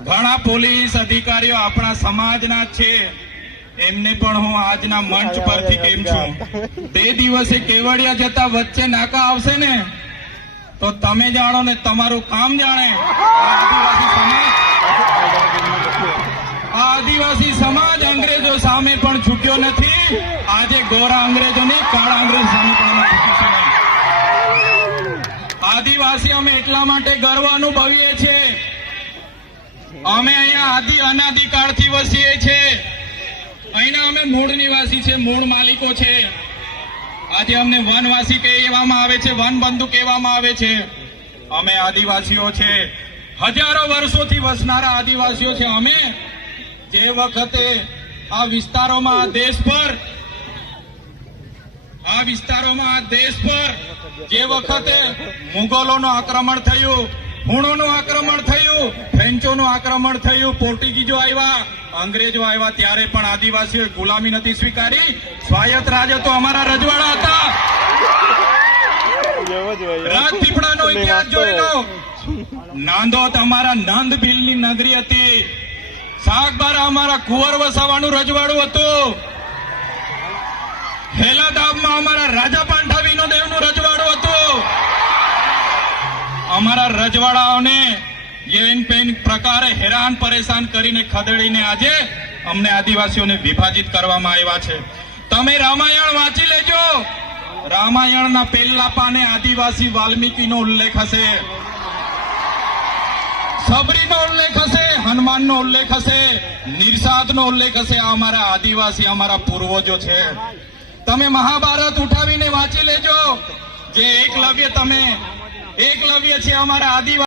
ઘણા પોલીસ અધિકારીઓ આપણા સમાજના છે, એમને પણ હું આજના મંચ પરથી કેમ છું, તે દિવસે કેવડિયા જતા વચ્ચે નાકા આવશે ને તો તમે જાણો ને તમારું કામ જાણે. આદિવાસી સમાજ અંગ્રેજો સામે પણ ઝૂક્યો નથી. આજે ગોરા અંગ્રેજો નહીં, કાળા અંગ્રેજ સામે પણ ઝૂકીશું નહીં. આદિવાસી અમે એટલા માટે ગર્વ અનુભવીએ છીએ, અમે અહીંયા અનાદિકાળથી વસીએ છીએ. અહીંના અમે મૂળ નિવાસી છે, મૂળ માલિકો છે. આજે અમને વનવાસી કહેવામાં આવે છે, વનબંધુ કહેવામાં આવે છે. અમે આદિવાસીઓ છે, હજારો વર્ષોથી વસનારા આદિવાસીઓ છે. અમે જે વખતે આ વિસ્તારોમાં આ દેશ પર જે વખતે મુગલોનું આક્રમણ થયું, હુણોનું આક્રમણ થયું, ફ્રેન્ચોનું આક્રમણ થયું, પોર્ટુગીઝો આવ્યા, અંગ્રેજો આવ્યા, ત્યારે પણ આદિવાસીઓએ ગુલામી નથી સ્વીકારી. સ્વાયત્ત રાજ તો અમારા રજવાડા હતા. રાજપીપળાનો ઇતિહાસ જોઈ લો. નાંદોદ અમારા નંદ ભીલની નગરી હતી. સાગબારા અમારા કુંવર વસાવાનું રજવાડું હતું. હેલાદાબમાં અમારા રાજા પાંઠાવીનો દેવનું રજવાડું હતું. અમારા રજવાડાઓને એન પ્રકારે હેરાન પરેશાન કરીને ખદેડીને આજે અમને આદિવાસીઓને વિભાજિત કરવામાં આવ્યા છે. તમે રામાયણ વાંચી લેજો. રામાયણના પહેલા પાને આદિવાસી વાલ્મીકીનો ઉલ્લેખ હશે, સબરીનો ઉલ્લેખ હશે, હનુમાનનો ઉલ્લેખ હશે, નિર્સાદનો ઉલ્લેખ હશે. આ અમારા આદિવાસી, અમારા પૂર્વજો છે. તમે મહાભારત ઉઠાવીને વાંચી લેજો. જે એકલવ્ય છે અમારા આદિવાસી